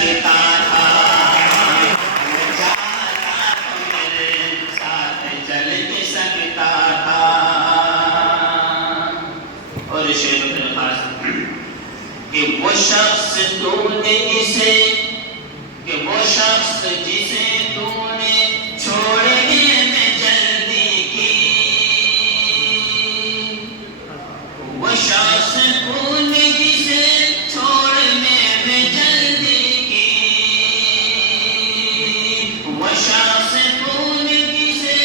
सकता था, जाता तो मेरे साथ चल भी सकता था। और शेर में खास कि वो शख्स तूने जिसे, कि वो शख्स जिसे तूने छोड़ने में जल्दी की, वो शख्स तूने जिसे छोड़ने में जल्दी की, वो शख्स तूने जिसे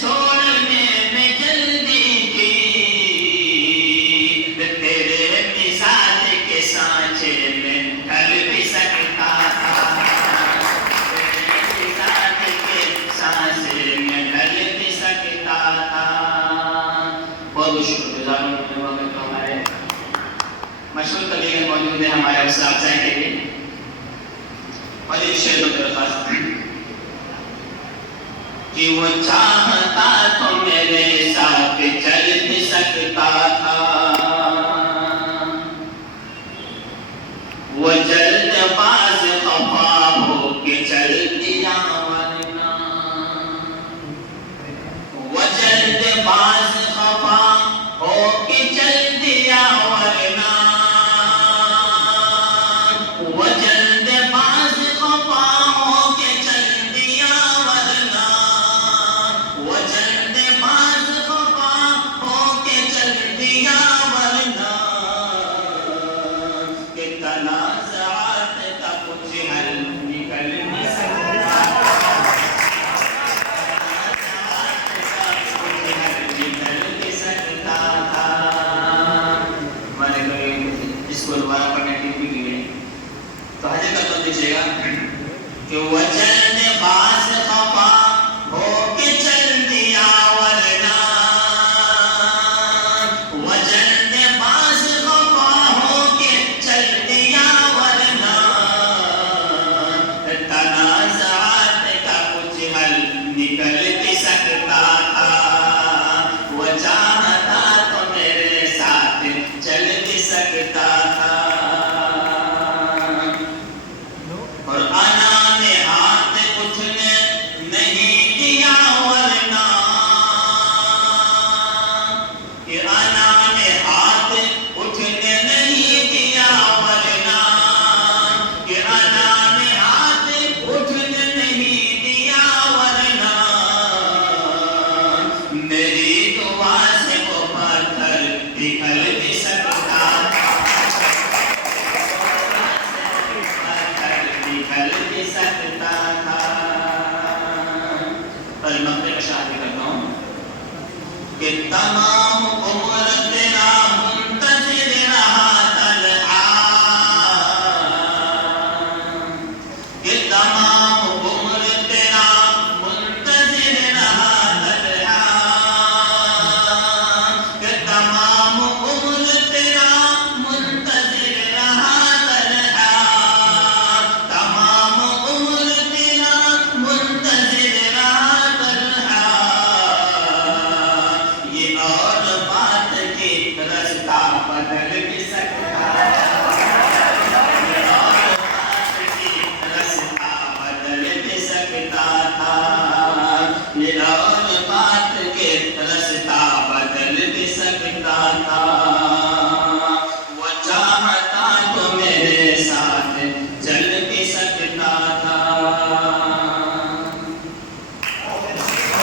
छोड़ने में जल्दी की, तेरे मिजाज के सांचे में ढल भी सकता था, तेरे मिजाज के सांचे में ढल भी सकता था। बहुत शुक्रगुजार हूं हमारे मशहूर कवि मौजूद है हमारे हौसला अफजाई के लिए। और एक शेर को दरख्वास्त कि वो चाहता तो मेरे साथ चल भी सकता था, वो जल्दबाज खफा हो के चल दिया वरना, वो जल्दबाज खफा हो के चल दिया वरना, वो जल्दबाज खफा हो के चल दिया वरना, वो जल्दबाज खफा हो के चल दिया वरना, कि तनाज़ात का कुछ हल निकल नहीं सकता, कुछ हल निकल नहीं सकता था। हमारे कभी इसको दोबारा पढ़ने की भी की गई तो हजर का तो दीजिएगा कि वो जल्दबाज खफा हो के चल दिया वरना, वो जल्दबाज खफा हो के चल दिया वरना, तनाज़ात का कुछ हल निकल भी सकता था, वो चाहता तो मेरे साथ चल भी सकता था। और आना ने हाथ उठने नहीं दिया वरना, कि आना ने हाथ उठने नहीं दिया वरना, कि आना ने हाथ उठने नहीं दिया वरना, मेरी दुआ से वो पत्थर निकल भी सकता था, निकल भी सकता था। पर मकरे का शादी करता हूँ कि तमाम